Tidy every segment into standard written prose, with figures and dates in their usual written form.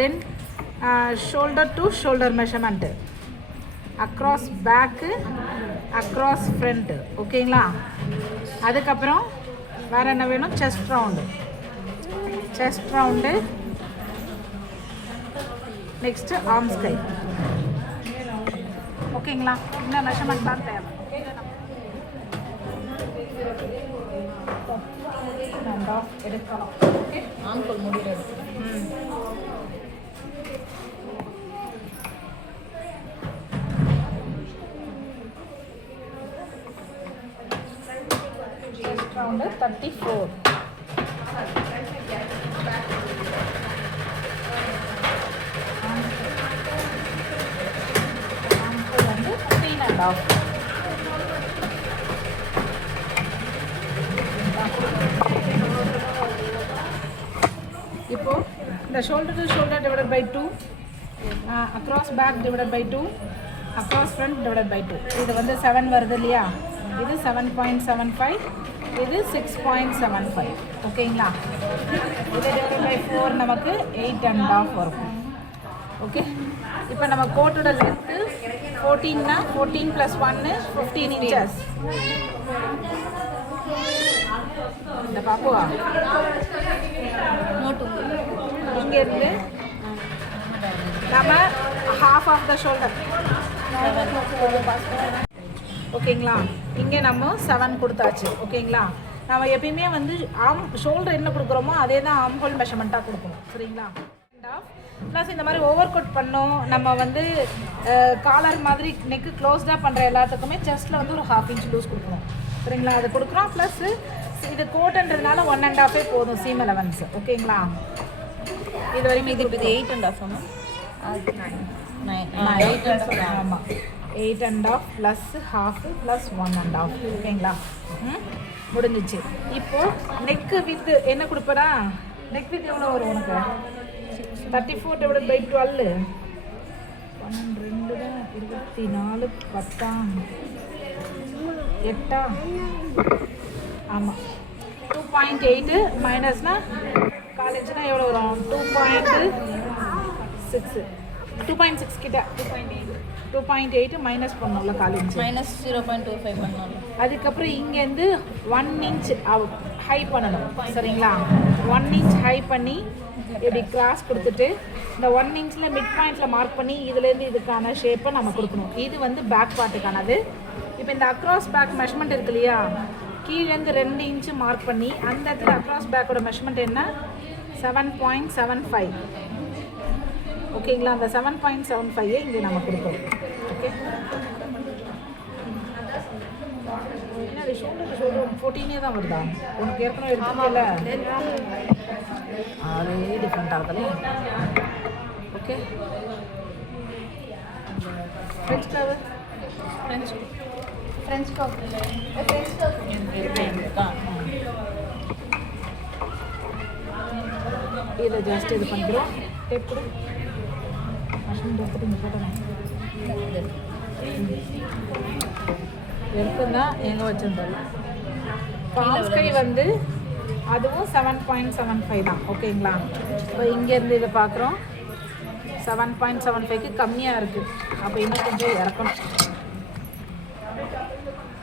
Then shoulder to shoulder measurement, across back, across front. ஓகேங்களா? அதுக்கப்புறம் வேறு என்ன வேணும்? Chest round, next arm scye. ஓகேங்களா? இந்த மெஷர்மெண்ட் தான் தேவை. எடுக்கலாம். ஓகே, ஆம்கோல் முடிகிறது. ரவுண்டு 34. வந்து 13.5. இப்போ இந்த shoulder to shoulder divided by 2, across back divided by 2, across front divided by 2. இது வந்து 7 வருது இல்லையா? இது 7.75, இது 6.75. ஓகேங்களா? இது டிவைடட் பை 4 நமக்கு 8.5 வரும். ஓகே, இப்போ நம்ம கோட்டோட லென்த்து 14னா 14 + 1 15 inches. இந்த பாப்புவா இங்கேருந்து நம்ம half ஆஃப் த ஷோல்டர். ஓகேங்களா? இங்கே நம்ம 7 கொடுத்தாச்சு. ஓகேங்களா? நம்ம எப்பயுமே வந்து ஷோல்டர் என்ன கொடுக்குறோமோ அதே தான் ஆர்ம் ஹோல் மெஷர்மெண்ட்டாக கொடுக்கணும். சரிங்களா? ப்ளஸ் இந்த மாதிரி ஓவர் கோட் பண்ணோம் நம்ம வந்து காலர் மாதிரி நெக்கு க்ளோஸ்டாக பண்ணுற எல்லாத்துக்குமே செஸ்ட்டில் வந்து ஒரு 1/2 inch லூஸ் கொடுக்கணும். சரிங்களா? அது கொடுக்குறோம். ப்ளஸ் இது கோட்டுன்றதுனால 1.5 போதும் சீம் அலவன்ஸ். ஓகேங்களா? இது வரைக்கும் இது 8.5 ஆமாம், 8.5 + 1/2 + 1.5. ஓகேங்களா? முடிஞ்சிச்சு. இப்போது நெக்கு வித்து என்ன கொடுப்படா? நெக் வித் எவ்வளோ வரும் உனக்கு? 34 divided by 12. 12 24 10 8. ஆமாம், 2.8 மைனஸ்னா காலேஜ்னா எவ்வளோ வரும்? 2.6 2.6 கிட்ட 2.8 மைனஸ் பண்ணோம்ல காலேஜ். -0.25 பண்ணோம். அதுக்கப்புறம் இங்கேருந்து 1 inch ஹை பண்ணணும். சரிங்களா? 1 inch ஹை பண்ணி இப்படி கிராஸ் கொடுத்துட்டு இந்த 1 inchல மிட் பாயிண்டில் மார்க் பண்ணி இதுலேருந்து இதுக்கான ஷேப்பை நம்ம கொடுக்கணும். இது வந்து பேக் பார்ட்டுக்கானது. இப்போ இந்த அக்ராஸ் பேக் மெஷர்மெண்ட் இருக்கு இல்லையா? கீழேருந்து 2 inch மார்க் பண்ணி அந்த இடத்துல அக்ராஸ் பேக்கோட மெஷர்மெண்ட் என்ன? 7.75. ஓகேங்களா? அந்த 7.75 இங்கே நம்ம கொடுக்கணும். ஓகே, என்ன ஷோல்டர் 14 தான் வருதா? உனக்கு ஏற்கனவே எடுத்துக்கல, அதே டிஃப்ரெண்ட் ஆகுதுல்ல. ஓகே, ஃப்ரெஞ்ச் கவர் இதை ஜஸ்ட் இது பண்ணிக்கிறோம். எப்படி எடுத்துதான் எங்கே வச்சுருந்தோம். பாம்ஸ்கை வந்து அதுவும் 7.75 தான். ஓகேங்களா? இப்போ இங்கேருந்து இதை பார்க்குறோம் 7.75க்கு கம்மியாக இருக்குது. அப்போ இன்னும் கொஞ்சம் இறக்கணும்.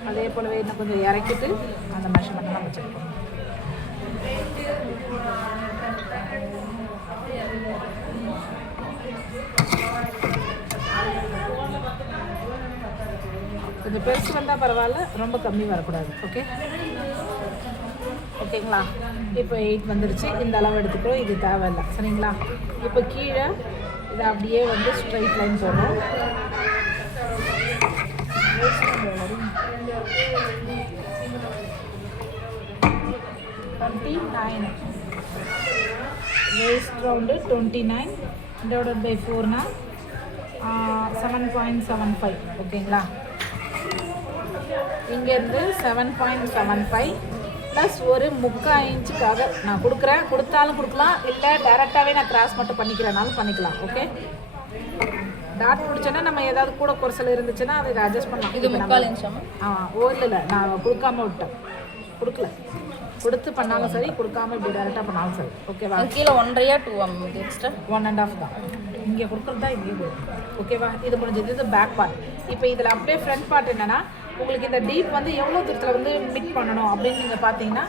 அதே போலவே இன்னும் கொஞ்சம் இறக்கிட்டு அந்த மெஷர்மெண்ட்டை நம்ம செக் பண்ணணும். கொஞ்சம் பெருசு வந்தால் பரவாயில்ல, ரொம்ப கம்மி வரக்கூடாது. ஓகே, ஓகேங்களா? இப்போ 8 வந்துடுச்சு. இந்த அளவு எடுத்துக்கிறோம், இது தேவையில்லை. சரிங்களா? இப்போ கீழே இதை அப்படியே வந்து ஸ்ட்ரைட் லைன் போடுறோம். 29 waist round 29 divided by 4 na 7.75. ஓகேங்களா? இங்கேருந்து 7.75 ப்ளஸ் ஒரு 3/4 இன்ச்சுக்காக நான் கொடுத்தாலும் கொடுக்கலாம், இல்லை டேரெக்டாகவே நான் கிராஸ் மட்டும் பண்ணிக்கிறேனாலும் பண்ணிக்கலாம். ஓகே, டாட் பிடிச்சோன்னா நம்ம ஏதாவது கூட குறைச்சல் இருந்துச்சுன்னா அதை அட்ஜஸ்ட் பண்ணலாம். இது 3/4 இன்ச்சா? இல்லை நான் கொடுக்காம விட்டேன், கொடுக்கல. கொடுத்து பண்ணாலும் சரி, கொடுக்காம இப்படி டேரெக்டாக பண்ணாலும் சரி. ஓகேவா? கீழே 1.5 2 இது எக்ஸ்ட்ரா 1.5 தான். இங்கே கொடுக்குறது தான் இங்கே போகும். ஓகேவா? இது முடிஞ்சது. இது பேக் பார்ட். இப்போ இதில் அப்படியே ஃப்ரண்ட் பார்ட் என்னென்னா, உங்களுக்கு இந்த டீப் வந்து எவ்வளோ தூரத்தில் வந்து மிட் பண்ணணும் அப்படின்னு நீங்கள் பார்த்தீங்கன்னா,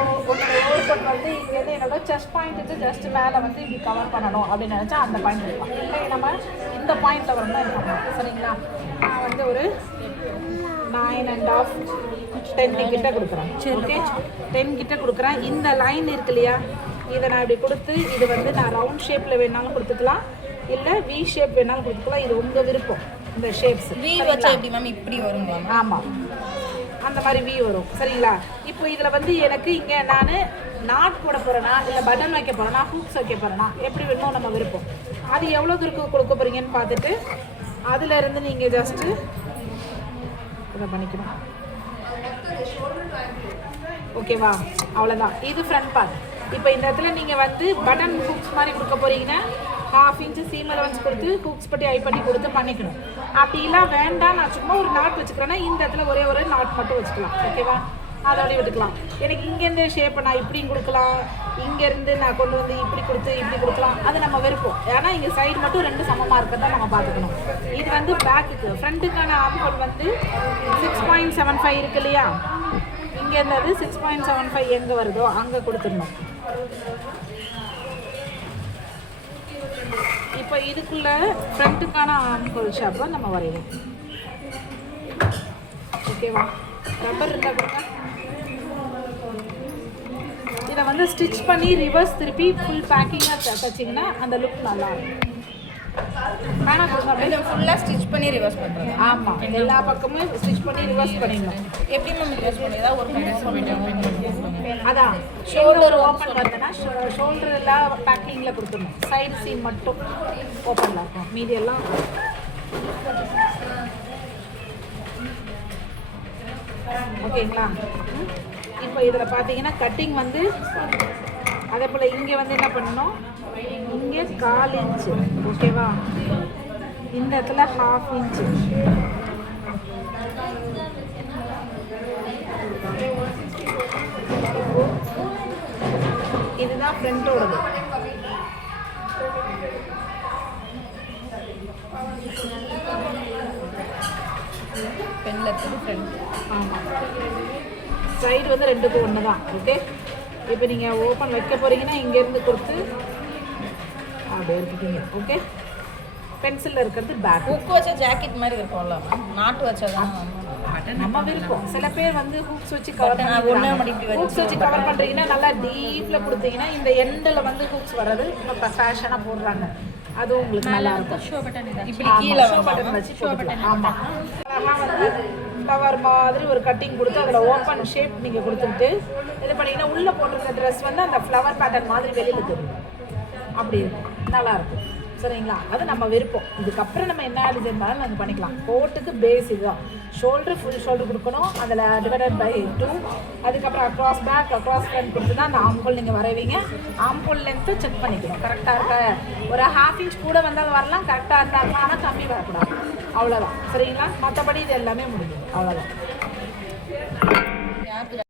ஓவர் கோட் வந்து இங்கேருந்து என்னோட செஸ்ட் பாயிண்ட்டுக்கு ஜஸ்ட் மேலே வந்து இப்படி கவர் பண்ணணும் அப்படின்னு நினச்சா அந்த பாயிண்ட் இருக்கலாம். இல்லை நம்ம இந்த பாயிண்டில் வரணும் இருக்கணும். சரிங்களா? நான் வந்து ஒரு 9.5 10 கிட்ட கொடுக்குறேன். ஓகே, 10 கிட்ட கொடுக்குறேன். இந்த லைன் இருக்கு இல்லையா, இதை நான் இப்படி கொடுத்து இது வந்து நான் ரவுண்ட் ஷேப்பில் வேணாலும் கொடுத்துக்கலாம், இல்லை வி ஷேப் வேணாலும் கொடுத்துக்கலாம். இது உங்கள் விருப்பம். இந்த ஷேப்ஸ் வி வச்சா எப்படி மேம் இப்படி வருங்களா? ஆமாம், அந்த மாதிரி வி வரும். சரிங்களா? இப்போ இதில் வந்து எனக்கு இங்கே நான் நாட் போட போகிறேன்னா, இல்லை பட்டன் வைக்க போகிறேன்னா, ஹூக்ஸ் வைக்க போகிறேன்னா, எப்படி வேணுமோ நம்ம விருப்பம். அது எவ்வளோ தூரம் கொடுக்க போகிறீங்கன்னு பார்த்துட்டு அதிலேருந்து நீங்கள் ஜஸ்ட்டு இதை பண்ணிக்கணும். ஓகேவா? அவ்வளோதான். இது ஃப்ரண்ட் பார்ட். இப்போ இந்த இடத்துல நீங்கள் வந்து பட்டன் ஹூக்ஸ் மாதிரி கொடுக்க போகிறீங்கன்னா 1/2 இன்ச்சு சீம் அலவன்ஸ் கொடுத்து ஹூக்ஸ் பட்டி ஐ பண்ணி கொடுத்து பண்ணிக்கணும். அப்படிலாம் வேண்டாம், நான் சும்மா ஒரு நாட் வச்சுக்கிறேன்னா இந்த இடத்துல ஒரே ஒரு நாட் மட்டும் வச்சுக்கலாம். ஓகேவா? அதோடய விட்டுக்கலாம். எனக்கு இங்கேருந்து ஷேப்பை நான் இப்படியும் கொடுக்கலாம், இங்கேருந்து நான் கொண்டு வந்து இப்படி கொடுத்து இப்படி கொடுக்கலாம். அது நம்ம விருப்பம். ஏன்னா இங்கே சைடு மட்டும் 2 சமமாக இருக்கிறதா நம்ம பார்த்துக்கணும். இது வந்து பேக்குக்கு. ஃப்ரண்ட்டுக்கான ஆம்ஹோல் வந்து 6.75 இருக்கு இல்லையா, இங்கே இருந்தது 6.75 எங்கே வருதோ அங்கே கொடுத்துடணும். இப்போ இதுக்குள்ளே ஃப்ரண்ட்டுக்கான ஆம்ஹோல் ஷேப்பை நம்ம வரைவோம். ஓகேவா? ரப்பர் இருந்தால் கொடுங்க. இதை வந்து ஸ்டிச் பண்ணி ரிவர்ஸ் திருப்பி ஃபுல் பேக்கிங்காக தச்சிங்கன்னா அந்த லுக் நல்லாயிருக்கும். வேணாம் கொடுங்க. ஃபுல்லாக ஸ்டிச் பண்ணி ரிவர்ஸ் பண்ணுறேன். ஆமாம், எல்லா பக்கமும் ஸ்டிச் பண்ணி ரிவர்ஸ் பண்ணிடணும். எப்படி மேம் ரிவர்ஸ் பண்ணிதான் ஒரு அதான் ஷோல்டர் ஓப்பன் பார்த்தோன்னா ஷோல்டர் எல்லாம் பேக்கிங்கில் கொடுத்துடணும். சைடு சீம் மட்டும் ஓப்பனில் இருக்கும், மீதி எல்லாம் ஓகேங்களா? இப்போ இதில் பார்த்தீங்கன்னா கட்டிங் வந்து அதே போல் இங்கே வந்து என்ன பண்ணணும், இங்கே 1/4 இன்ச்சு. ஓகேவா? இந்த இடத்துல 1/2 இன்ச்சு. இதுதான் ஃப்ரண்டோடது. பெண்ணில் இருக்குது ஃப்ரண்ட். ஆமாம், சைடு வந்து 2க்கும் 1 தான். ஓகே, இப்போ நீங்கள் ஓப்பன் வைக்க போகிறீங்கன்னா இங்கேருந்து கொடுத்து அப்படியே எடுத்துட்டீங்க. ஓகே, பென்சிலில் இருக்கிறது பேக். ஹூக் வச்சா ஜாக்கெட் மாதிரி இருக்கும்ல, நாட்டு வச்சா தான் நம்ம விருப்பம். சில பேர் வந்து ஹூக்ஸ் வச்சு கவர் பண்ணுறாங்க. ஹூக்ஸ் வச்சு கவர் பண்ணுறீங்கன்னா நல்லா டீப்பில் கொடுத்தீங்கன்னா இந்த எண்டில் வந்து ஹூக்ஸ் வர்றது இப்போ ஃபேஷனாக போடுறாங்க. அது உங்களுக்கு நல்லா இருக்கும். ஷோ பட்டன் இப்படி கீழே ஷோ பட்டன் வச்சு போட்டுக்கலாம். ஆமாம், அதெல்லாம் வந்து ஃப்ளவர் மாதிரி ஒரு கட்டிங் கொடுத்து அதில் ஓப்பன் ஷேப் நீங்கள் கொடுத்துட்டு இது பண்ணிங்கன்னா உள்ளே போட்டிருக்க ட்ரெஸ் வந்து அந்த ஃப்ளவர் பேட்டர்ன் மாதிரி வெளியில் தெரியும். அப்படி இருக்கும், நல்லாயிருக்கும். சரிங்களா? அது நம்ம விருப்பம். இதுக்கப்புறம் நம்ம என்ன டிசைன் பண்ணாலும் நம்ம பண்ணிக்கலாம். கோட்டுக்கு பேஸ் இதுதான். ஷோல்டர் ஃபுல் ஷோல்டர் கொடுக்கணும், அதில் டிவைடட் பை 2. அதுக்கப்புறம் அக்ராஸ் பேக் அக்ராஸ் ஃப்ரண்ட் கொடுத்து தான் அந்த ஆம்ஹோல் நீங்கள் வரைவீங்க. ஆம்ஹோல் லென்த்து செக் பண்ணிக்கணும் கரெக்டாக இருக்க. ஒரு 1/2 இன்ச் கூட வந்தாலும் வரலாம், கரெக்டாக இருந்தாலும், ஆனால் கம்மி வரக்கூடாது. அவ்வளோதான். சரிங்களா? மற்றபடி இது எல்லாமே முடியும். அவ்வளோதான்.